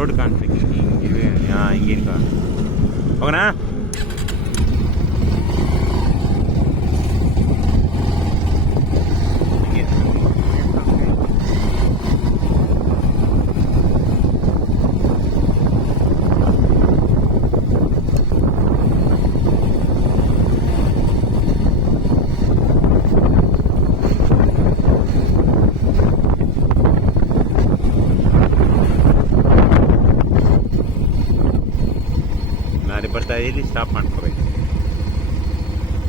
Road conflict ఇంకేం కాదు ఓకేనా. ಬರ್ತಾ ಇಲ್ಲಿ ಸ್ಟಾಪ್ ಮಾಡ್ಕೋಬೇಕು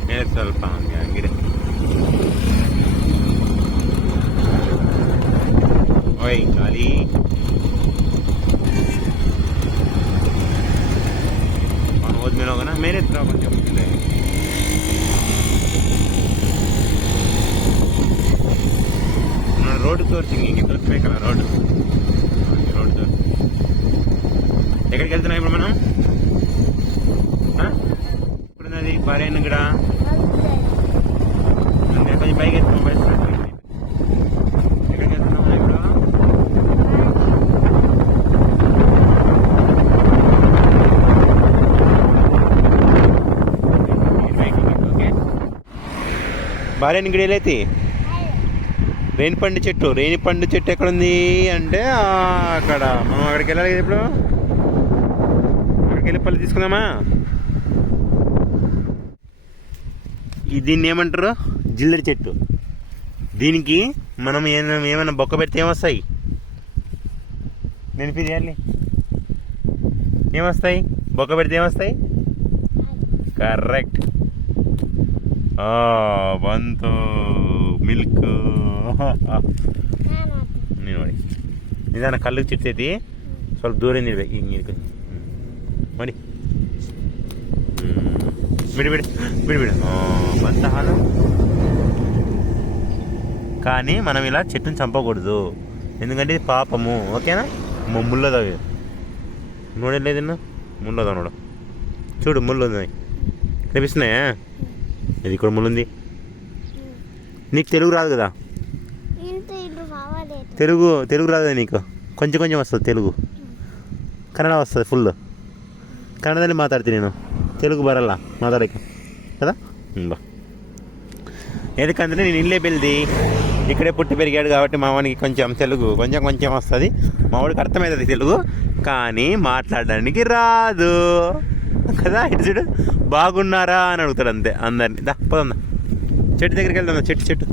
ಮೇಲೆ ಸ್ವಲ್ಪ ಗಿಡ ಓಯ್ ಖಾಲಿ ಅವನು ಹೋದ್ಮೇಲೆ ಹೋಗೋಣ ಮೇಲೆ ಹತ್ರ ಕೊಂచెం ನೋಡಿ రోడ్డు తోర్చి ఇంక తోర్చిపోయి రోడ్డు తోర్చి ఎక్కడికి వెళ్తున్నాం ఇప్పుడు మనం ఇప్పుడున్నది బారేను కూడా కొంచెం పైకి వెళ్తున్నాం బయట ఎక్కడికి వెళ్తున్నాం ఇప్పుడు బారేను గిడ వెళ్ళైతే రేణిపండు చెట్టు ఎక్కడుంది అంటే అక్కడ మనం అక్కడికి వెళ్ళాలి కదా ఇప్పుడు అక్కడికి వెళ్ళి పళ్ళు తీసుకుందామా. దీన్ని ఏమంటారు జిల్లడి చెట్టు. దీనికి మనం ఏమైనా బొక్క పెడితే ఏమొస్తాయి నెనిపి చేయాలి ఏమొస్తాయి బొక్క పెడితే ఏమొస్తాయి కరెక్ట్ బంతో మిల్క్ నేను నిదాన కళ్ళుకి చెట్టేది ಸ್ವಲ್ಪ దూరం నిలబడి ఇంక మరి బిడి అంత హాలం. కానీ మనం ఇలా చెట్టుని చంపకూడదు ఎందుకంటే ఇది పాపము ఓకేనా. ముళ్ళదా నూడలేదన్నా ముళ్ళదా నోడ చూడు ముళ్ళు ఉంది కనిపిస్తున్నాయా ఇది కూడా ముళ్ళుంది. నీకు తెలుగు రాదు కదా తెలుగు రాదు కదా నీకు కొంచెం వస్తుంది తెలుగు కన్నడ వస్తుంది ఫుల్ కన్నడದಲ್ಲಿ ಮಾತಾಡ್ತೀನಿ నేను తెలుగు ಬರಲ್ಲ ಮಾತಾಡೋಕ್ಕೆ కదా బా. ఎందుకంటే నేను ఇల్లే పెళ్ళి ఇక్కడే పుట్టి పెరిగాడు కాబట్టి మావానికి కొంచెం తెలుగు కొంచెం వస్తుంది మావాడికి అర్థమవుతుంది తెలుగు కానీ మాట్లాడడానికి రాదు కదా. ఇటు చూడు బాగున్నారా అని అడుగుతాడు అంతే అందరినీ. దా పోదా చెట్టు దగ్గరికి వెళ్దాం చెట్టు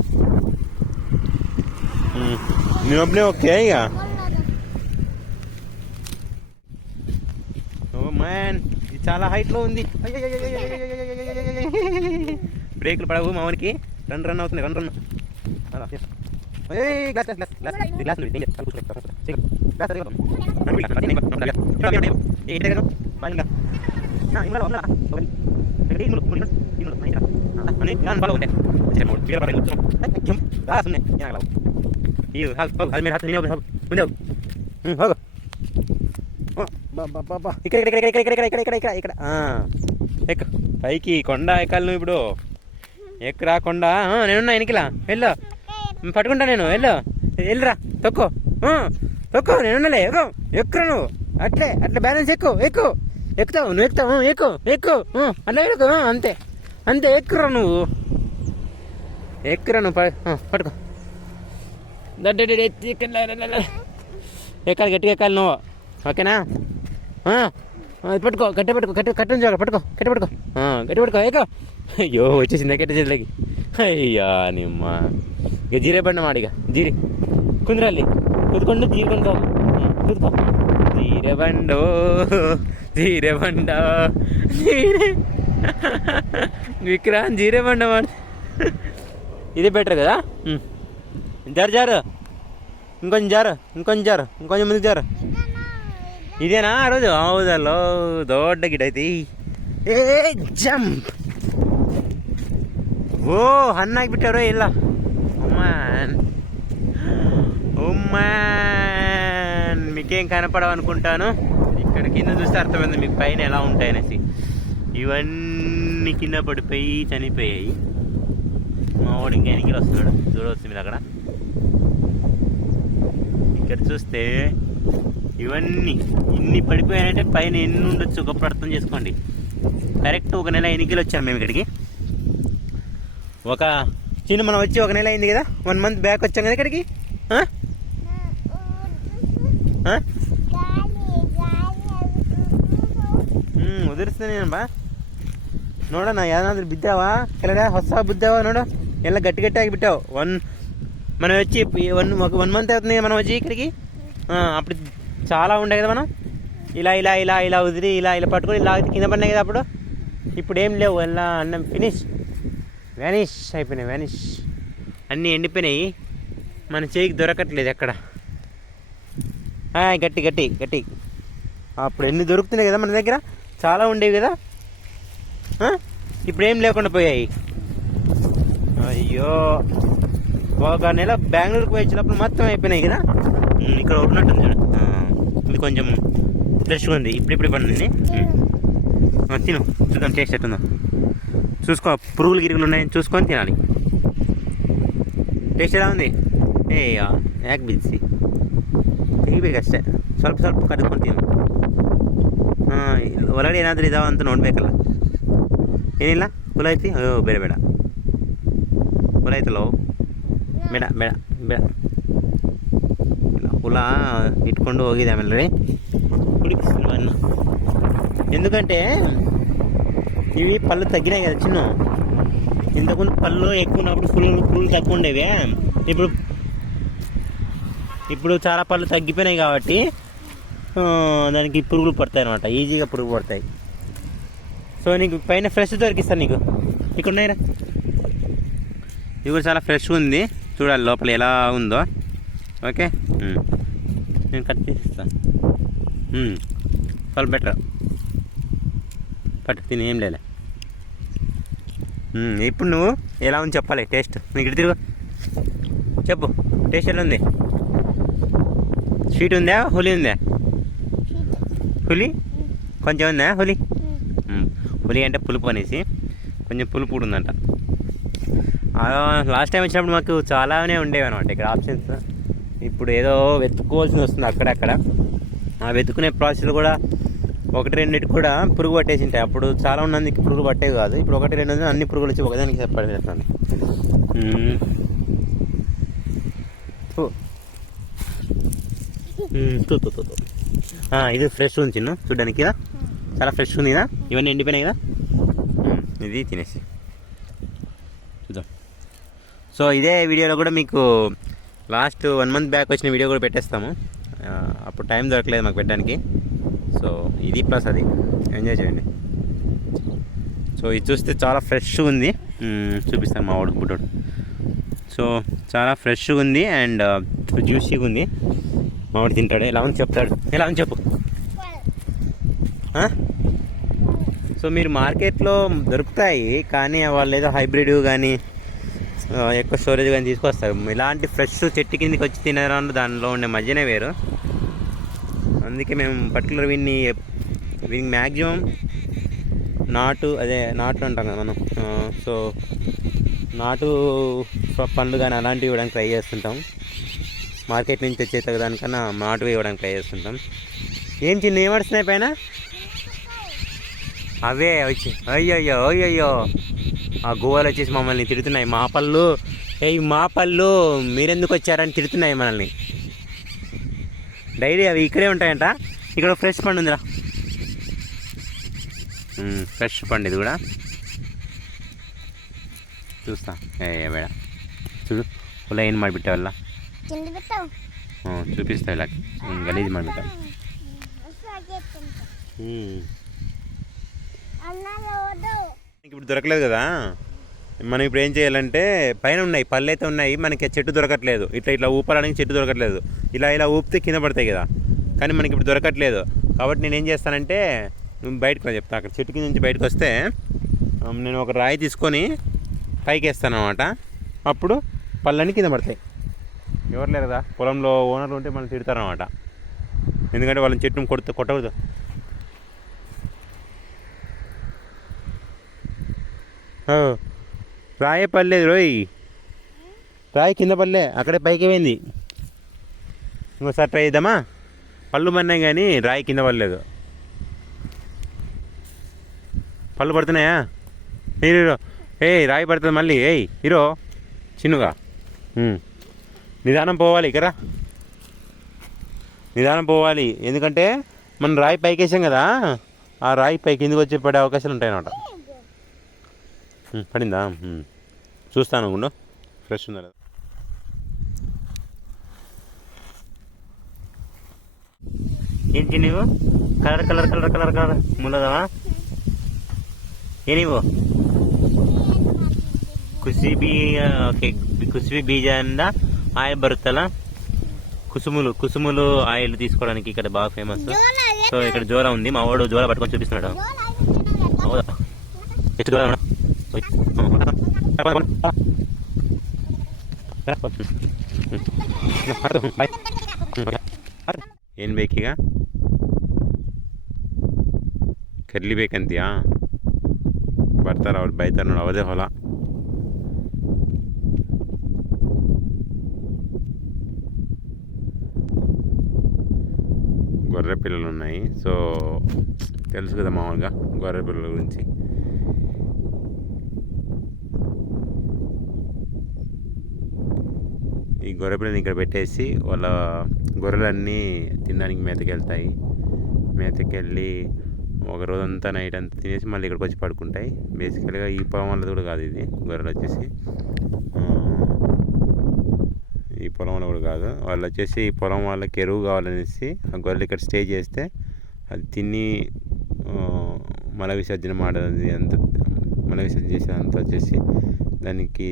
నేను ఒప్పునే ఓకే ఇక మ్యాన్ ఇది చాలా హైట్లో ఉంది బ్రేకులు పడవు మామూలుకి రన్ అవుతుంది రన్ ఇక్కడ ఎక్క పైకి కొండ ఎక్కాలి నువ్వు ఇప్పుడు ఎక్కరా కొండ నేనున్నా వెనకిలా వెళ్ళు పట్టుకుంటా నేను వెళ్ళురా తొక్కో నేనున్నలే ఎక్కురా నువ్వు అట్లా బ్యాలెన్స్ ఎక్కుతావు నువ్వు ఎక్కు అట్లా ఎక్కు అంతే ఎక్కురా నువ్వు పట్టుకో ఎక్కాలి గట్టిగా ఎక్కాలి నువ్వు ఓకేనా. పట్టుకో కట్టు ఉంచాలి పట్టుకో గట్టి పట్టుకో ఏకో అయ్యో వచ్చేసింది కట్ట చేతులకి అయ్యా నిమ్మ ఇక జీరే బండ మాడిగ జీరి కుందరాలి కుదుకొండు జీరుకొండు కుదుకో జీరే బండ విక్రాంత్ జీరే బండ మాడి ఇదే బెటర్ కదా. జారు ఇంకొంచెం ముందుకు జారు. ఇదేనా ఆ రోజు హౌదల్లో దొడ్డ గిట అయితే జంప్ ఓ అన్నాకి బిట్టారో ఇలా ఓమ్మాన్ మీకేం కనపడవనుకుంటాను. ఇక్కడ కింద చూస్తే అర్థమైంది మీకు పైన ఎలా ఉంటాయనేసి. ఇవన్నీ కింద పడిపోయి చనిపోయాయి. మా వాడు ఇంకా ఎనికి వస్తున్నాడు చూడవచ్చు మీరు అక్కడ. ఇక్కడ చూస్తే ఇవన్నీ ఇన్ని పడిపోయాయంటే పైన ఎన్ని ఉండొచ్చు ఒకప్పుడు అర్థం చేసుకోండి. కరెక్ట్ 1 నెల ఎన్నికలు వచ్చాము మేము ఇక్కడికి. చిన్న మనం వచ్చి 1 నెల అయింది కదా, 1 మంత్ బ్యాక్ వచ్చాం కదా ఇక్కడికి. ಉದುರಿಸ್ತಾನೇನಪ್ಪ ನೋಡೋಣ. ಯಾವ್ದಾದ್ರು ಬಿದ್ದಾವ ಕೆಳಗಡೆ ಹೊಸ ಬಿದ್ದಾವ ನೋಡು, ಎಲ್ಲ ಗಟ್ಟಿ ಗಟ್ಟಿಯಾಗಿ ಬಿಟ್ಟಾವು. మనం వచ్చి 1 మంత్ అవుతుంది మనం వచ్చి ఇక్కడికి. అప్పుడు చాలా ఉండే కదా, మనం ఇలా ఇలా ఇలా ఇలా ఉదిరి ఇలా ఇలా పట్టుకొని ఇలా కింద పడినాయి కదా అప్పుడు. ఇప్పుడు ఏం లేవు, ఎలా అన్నం వ్యానిష్ అయిపోయినాయి, వ్యానిష్ అన్నీ ఎండిపోయినాయి. మన చేయికి దొరకట్లేదు ఎక్కడ. గట్టి గట్టి గట్టి అప్పుడు ఎన్ని దొరుకుతున్నాయి కదా మన దగ్గర, చాలా ఉండేవి కదా. ఇప్పుడు ఏం లేకుండా పోయాయి. అయ్యో, 1 నెల బెంగళూరుకు వచ్చినప్పుడు మొత్తం అయిపోయినాయి కదా. ఇక్కడ ఉన్నట్టుంది చూడు, ఇది కొంచెం ఫ్రెష్గా ఉంది, ఇప్పుడు పండింది. తిను, చూద్దాం టేస్ట్ ఎట్టుందో. చూసుకో, పురుగులు గిరుగులు ఉన్నాయని చూసుకొని తినాలి. టేస్ట్ ఎలా ఉంది? యాక్ బిల్సి ತೆಗಿಬೇಕಷ್ಟೇ, ಸ್ವಲ್ಪ ಸ್ವಲ್ಪ ಕಡ್ಕೊತೀನಿ. ಒಳಗಡೆ ಏನಾದರೂ ಇದಾವ ಅಂತ ನೋಡ್ಬೇಕಲ್ಲ. ಏನಿಲ್ಲ, ಹುಳ ಐತಿ? ಅಯ್ಯೋ ಬೇಡ ಬೇಡ, ಹುಳ ಐತಲ್ಲ, ಬೇಡ ಬೇಡ ಬೇಡ ಇಲ್ಲ, ಹುಳ ఇట్టుಕೊಂಡು ಹೋಗಿದೆ. ఆమె కుడిపిస్తుంది అన్న. ఎందుకంటే ఇవి పళ్ళు తగ్గినాయి కదా చిన్న. ఇంతకుముందు పళ్ళు ఎక్కువ ఉన్నప్పుడు పురుగులు తక్కువ ఉండేవి. ఇప్పుడు చాలా పళ్ళు తగ్గిపోయినాయి కాబట్టి దానికి పురుగులు పడతాయి అనమాట, ఈజీగా పురుగు పడతాయి. సో నీకు పైన ఫ్రెష్ దొరికిస్తాను నీకు. ఇక్కడ ఉన్నాయిరా, ఇది కూడా చాలా ఫ్రెష్గా ఉంది. చూడాలి లోపల ఎలా ఉందో. ఓకే, నేను కట్ చేసిస్తాను. చాలా బెటర్, పట్టు తిని ఏం లేదు. ఇప్పుడు నువ్వు ఎలా ఉంది చెప్పాలి టేస్ట్. నీకు ఇటు తిరుగు, చెప్పు టేస్ట్ ఎలా ఉంది? స్వీట్ ఉందా, హోలీ ఉందా? హోలీ కొంచెం ఉందా? హోలీ అంటే పులుపు అనేసి కొంచెం పులుపు కూడా ఉందంట. లాస్ట్ టైం వచ్చినప్పుడు మాకు చాలానే ఉండేవి అనమాట ఇక్కడ ఆప్షన్స్. ఇప్పుడు ఏదో వెతుక్కోవాల్సి వస్తుంది అక్కడక్కడ. ఆ వెతుకునే ప్రాసెస్లో కూడా 1-2 కూడా పురుగు పట్టేసి ఉంటాయి. అప్పుడు చాలా ఉన్నందుకు పురుగులు పట్టేవి కాదు. ఇప్పుడు 1-2 అన్ని పురుగులు వచ్చి ఒకదానికి పడేస్తాను. ఇది ఫ్రెష్ ఉంది చిన్న, చూడడానికి కదా చాలా ఫ్రెష్ ఉంది కదా. ఇవన్నీ ఎండిపోయినాయి కదా, ఇది తినేసి చూద్దాం. సో ఇదే వీడియోలో కూడా మీకు లాస్ట్ 1 మంత్ బ్యాక్ వచ్చిన వీడియో కూడా పెట్టేస్తాము. అప్పుడు టైం దొరకలేదు మాకు పెట్టడానికి. సో ఇది ప్లస్ అది ఎంజాయ్ చేయండి. సో ఇది చూస్తే చాలా ఫ్రెష్గా ఉంది, చూపిస్తాను మా వాడు బుడ్డోడు. సో చాలా ఫ్రెష్గా ఉంది అండ్ జ్యూసీగా ఉంది. మామిడి తింటాడు, ఎలా ఉంది చెప్తాడు. ఎలా ఉంది చెప్పు. సో మీరు మార్కెట్లో దొరుకుతాయి కానీ వాళ్ళు ఏదో హైబ్రిడ్ కానీ ఎక్కువ స్టోరేజ్ కానీ తీసుకొస్తారు. ఇలాంటి ఫ్రెష్ చెట్టు కిందకి వచ్చి తినడానికి దానిలో ఉండే మధ్యనే వేరు. అందుకే మేము పర్టికులర్ వీనికి మ్యాక్సిమం నాటు అంటాం కదా మనం. సో నాటు పండ్లు కానీ అలాంటివి ఇవ్వడానికి ట్రై చేస్తుంటాం. మార్కెట్ నుంచి తెచ్చే దానికన్నా నాటువి ఇవ్వడానికి ట్రై చేస్తుంటాం. ఏం చిన్న ఏమడుస్తున్నాయి పైన? అవే వచ్చి అయ్యయ్యో ఆ గోవాలు వచ్చేసి మమ్మల్ని తిడుతున్నాయి. మా పళ్ళు మీరెందుకు వచ్చారని తిడుతున్నాయి మనల్ని. డైలీ అవి ఇక్కడే ఉంటాయంట. ఇక్కడ ఫ్రెష్ పండు ఉందిరా, ఫ్రెష్ పండు ఇది కూడా. చూస్తా మేడ చూడు, ఇలా ఏం ಮಾಡಿಬಿಟ್ಟೆ ಅಲ್ಲ చూపిస్తా. ఇలా గలీజ్ ಮಾಡಿಬಿಟ್ಟ. ఇప్పుడు దొరకలేదు కదా, మనం ఇప్పుడు ఏం చేయాలంటే పైన ఉన్నాయి పళ్ళు అయితే ఉన్నాయి, మనకి చెట్టు దొరకట్లేదు. ఇట్లా ఊపడానికి చెట్టు దొరకట్లేదు. ఇలా ఊపితే కింద పడతాయి కదా, కానీ మనకి ఇప్పుడు దొరకట్లేదు. కాబట్టి నేను ఏం చేస్తానంటే బయటకు చెప్తాను. అక్కడ చెట్టు కింద నుంచి బయటకు వస్తే నేను ఒక రాయి తీసుకొని పైకి వేస్తాను అనమాట. అప్పుడు పళ్ళని కింద పడతాయి. ఎవరు లేరు కదా పొలంలో ఓనర్లు ఉంటే మనం తిడతారనమాట. ఎందుకంటే వాళ్ళని చెట్టును కొట్టకూడదు. రాయే పడలేదు రోయ్, రాయి కింద పడలే, అక్కడే పైకి పోయింది. ఇంకోసారి ట్రై చేద్దామా? పళ్ళు పడినాయి కానీ రాయి కింద పడలేదు. పళ్ళు పడుతున్నాయా? హీరో రాయి పడుతుంది మళ్ళీ. హీరో చిన్నగా నిదానం పోవాలి ఇక్కడ, నిదానం పోవాలి. ఎందుకంటే మనం రాయి పైకి వేసాం కదా, ఆ రాయి పైకి కిందకి వచ్చి పడే అవకాశాలు ఉంటాయి అన్నమాట. పడిందా? చూస్తాను గుండు ఫ్రెష్ ఉందా లేదా. ఏంటి నీవు colour colour colour colour colour ముల్లదా? ಏನಿವು ಕುಸುಬಿ ಬೀಜದಿಂದ ಆಯಿಲ್ ಬರುತ್ತಲ್ಲ, ಕುಸುములు ఆయిల్ తీసుకోవడానికి ఇక్కడ బాగా ఫేమస్. సో ఇక్కడ జోలా ఉంది, మా వాడు జోలా పట్టుకొని చూపిస్తున్నాడు. ಎಷ್ಟು జోలా ಏನು ಬೇಕೀಗ? ಕರಿಬೇಕಂತೀಯಾ? ಬರ್ತಾರೆ ಅವ್ರು, ಬೈತಾರೆ ನೋಡಿ, ಅವದೇ ಹೊಲ. గొర్రె పిల్లలు ఉన్నాయి. సో తెలుసు కదా మామూలుగా గొర్రె పిల్లల గురించి. ఈ గొర్రె పిల్లలు ఇక్కడ పెట్టేసి వాళ్ళ గొర్రెలన్నీ తినడానికి మేతకెళ్తాయి. మేతకెళ్ళి ఒక రోజంతా నైట్ అంతా తినేసి మళ్ళీ ఇక్కడికి వచ్చి పడుకుంటాయి. బేసికల్గా ఈ పొలం వాళ్ళది కూడా కాదు ఇది, గొర్రెలు వచ్చేసి ఈ పొలం వాళ్ళు కూడా కాదు. వాళ్ళు వచ్చేసి ఈ పొలం వాళ్ళకి ఎరువు కావాలనేసి ఆ గొర్రెలు ఇక్కడ స్టే చేస్తే అది తిని మల విసర్జన మాడది అంత, మల విసర్జన చేసేదంతా వచ్చేసి దానికి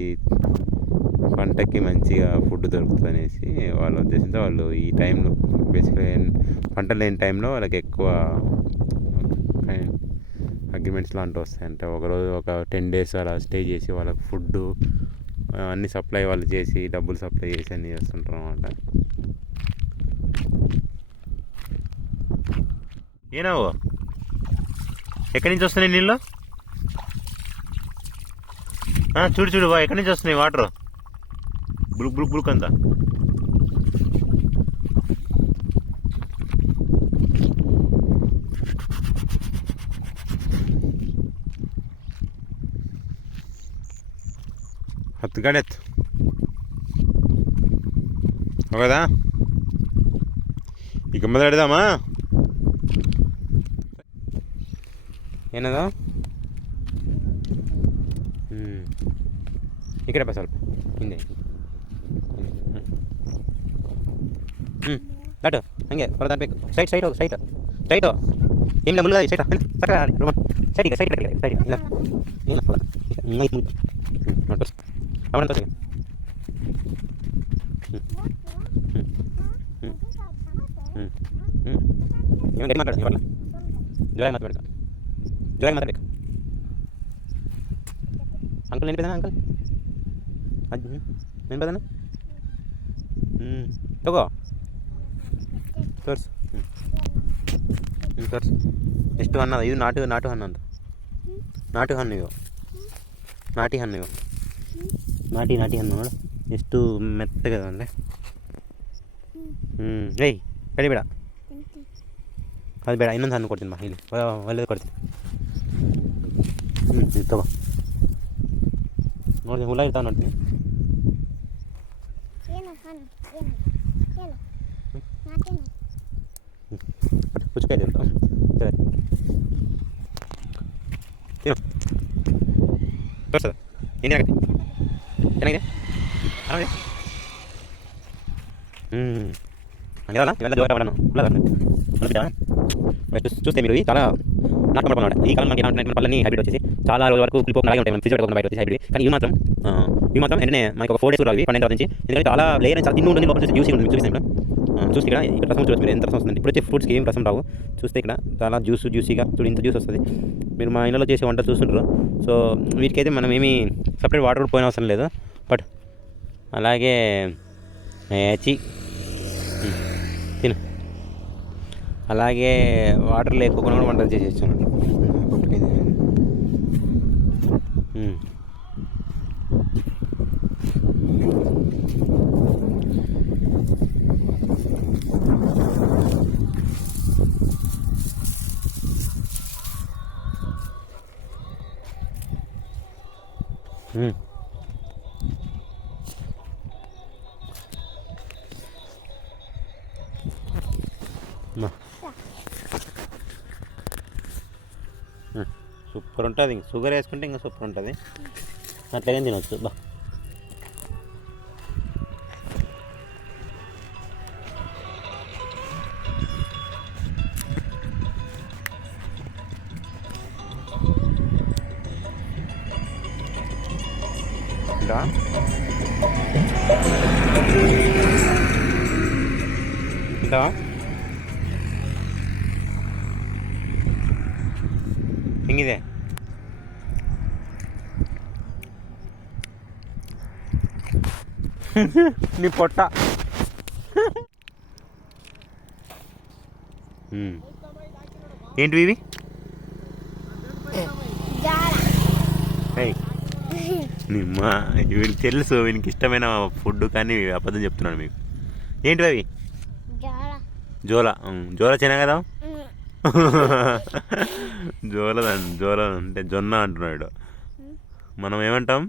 పంటకి మంచిగా ఫుడ్ దొరుకుతుంది అనేసి వాళ్ళ ఉద్దేశంతో వాళ్ళు ఈ టైంలో బేసిక్గా పంట లేని టైంలో వాళ్ళకి ఎక్కువ అగ్రిమెంట్స్ లాంటివి వస్తాయంట. ఒకరోజు ఒక 10 days అలా స్టే చేసి వాళ్ళకి ఫుడ్ అన్ని సప్లై వాళ్ళు చేసి, డబ్బులు సప్లై చేసి అన్నీ చేస్తుంటారు అన్నమాట. ఏనావు ఎక్కడి నుంచి వస్తున్నాయి నీళ్ళు? చూడు చూడు బా, ఎక్కడి నుంచి వస్తున్నాయి వాటర్? బులుక్ బులుక్ బులుక్ అంతా. ಹತ್ತು ಗಾಡಿ ಎತ್ತು ಹೋಗೋದಾ? ಈಗ ಮಾತಾಡಿದಮ್ಮ ಏನದು? ಈ ಕಡೆ ಬಾ ಸ್ವಲ್ಪ ಹಿಂದೆ. ದಾಟು ಹಂಗೆ ಹೊರ ದಾಟಬೇಕು. ಸೈಡ್ ಸೈಡ್ ಹೋಗು, ಸ್ಟ್ರೈಟು ಏನಿಲ್ಲ ಮುಳ್ಳು ಸೈಡ್ ಸೈಡಿಗೆ ಸೈಡ್ ಸೈಡ್ ಇಲ್ಲ ಇಲ್ಲ ನೋಡಿ ಅವನ ತೋರಿಸಿ. ಇವನ್ ಗಡಿ ಮಾತಾಡೋದು ಇವಾಗ ಜೋರಾಗಿ ಮಾತಾಡ್ಬೇಕು, ಜೋರಾಗಿ ಮಾತಾಡ್ಬೇಕು. ಅಂಕಲ್ ನೆನಪಿದಾನ? ಅಂಕಲ್ ಅದು ನೆನಪದಾನ? ತಗೋ ತೋರಿಸು. ತೋರಿಸು ಎಷ್ಟು ಹಣ್ಣದ ಇದು? ನಾಟು ಹಣ್ಣು ಅಂತ. ನಾಟು ಹಣ್ಣು ಇವು, ನಾಟಿ ಹಣ್ಣು ಇವು, ನಾಟಿ ಹಣ್ಣು ನೋಡು ಎಷ್ಟು ಮೆತ್ತಗದ ಅಂದರೆ. ಕಡಿಬೇಡ, ಅದು ಬೇಡ. ಇನ್ನೊಂದು ಹಣ್ಣು ಕೊಡ್ತೀನಿ ಬಾ, ಇಲ್ಲಿ ಒಳ್ಳೆದು ಕೊಡ್ತೀನಿ. ತಗೋ. ನೋಡಿ ಹುಳ ಇರ್ತಾವೆ ನೋಡ್ತೀನಿ. ಪುಚ್ಕಾಯಿ ಇರ್ತಾವೆ ಸರಿ. ತೋರ್ಸದ ಏನಾಗತ್ತೆ? ಚೆನ್ನಾಗಿದೆ, ಆರಾಮಿದೆ. ಹಂಗಿರಲ್ಲ ಇವೆಲ್ಲ ಜೋರ పడను చూస్తే మీరు చాలా నాటకం పడుకున్నాడు. ఈ కాలం మనకి ఇలాంటి పళ్ళని హైబ్రిడ్ వచ్చేసి చాలా రోజుల వరకు కులిపోకుండా అలాగే ఉంటాయి. మనం ఫ్రిడ్జ్ పెట్టుకున్న బయట వచ్చేసి హైబ్రిడ్. కానీ ఇవి మాత్రం వెంటనే మనకి ఒక 4 days రావి 12 నుంచి. ఎందుకంటే చాలా లేయర్ చాలా తిన్ను ఉంటుంది, లోపల చూసి జ్యూసీ ఉంటుంది. చూపిస్తాను ఇక్కడ, చూస్తే ఇక్కడ రసం చూడొచ్చు మీరు ఎంత రసం వస్తుంది. ఇప్పుడు వచ్చే ఫ్రూట్స్కి ఏం రసం రావు. చూస్తే ఇక్కడ చాలా జ్యూసీగా చూడు, ఇంత జ్యూస్ వస్తుంది. మీరు మా ఇంట్లో చేసే వంటలు చూస్తుంటారు. సో వీటికైతే మనం ఏమీ సపరేట్ వాటర్ కూడా పోయిన అవసరం లేదు. బట్ అలాగే తిను, అలాగే వాటర్ లేకపోకుండా కూడా వంటలు చేసేచ్చు. సూపర్ ఉంటుంది. షుగర్ వేసుకుంటే ఇంకా సూపర్ ఉంటుంది. అట్లాగే తినవచ్చు. బా ఇంకా ఇంగిదే నీ పొట్ట. ఏంటివి ఇవి? నిమ్మ వీడికి తెలుసు, వీనికి ఇష్టమైన ఫుడ్ కానీ అబద్ధం చెప్తున్నాను మీకు. ఏంటివి అవి? జోల. జోల చిన్న కదా. జోల అంటే జొన్న అంటున్నాడు. మనం ఏమంటాం,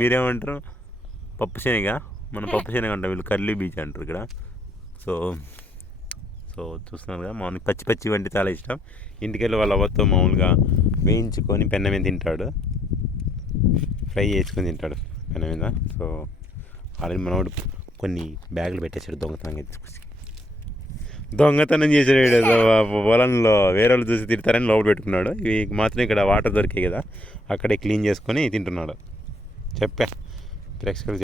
మీరేమంటారు? పప్పు శనగ. మనం పప్పు శనగ అంటాం, వీళ్ళు కర్లీ బీచ్ అంటారు ఇక్కడ. సో చూస్తున్నారు కదా, మామూలుగా పచ్చి పచ్చి వంటి చాలా ఇష్టం. ఇంటికెళ్ళి వాళ్ళ అవ్వతో మామూలుగా వేయించుకొని పెన్న మీద తింటాడు, ఫ్రై చేసుకొని తింటాడు పెన్న మీద. సో ఆల్రెడీ మనోడు కొన్ని బ్యాగులు పెట్టేశాడు దొంగతనం చేసాడు పొలంలో. వేరే వాళ్ళు చూసి తిడతారని లోపల పెట్టుకున్నాడు. ఇవి మాత్రం ఇక్కడ వాటర్ దొరికాయి కదా, అక్కడే క్లీన్ చేసుకొని తింటున్నాడు. చెప్పా ప్రేక్షకులు.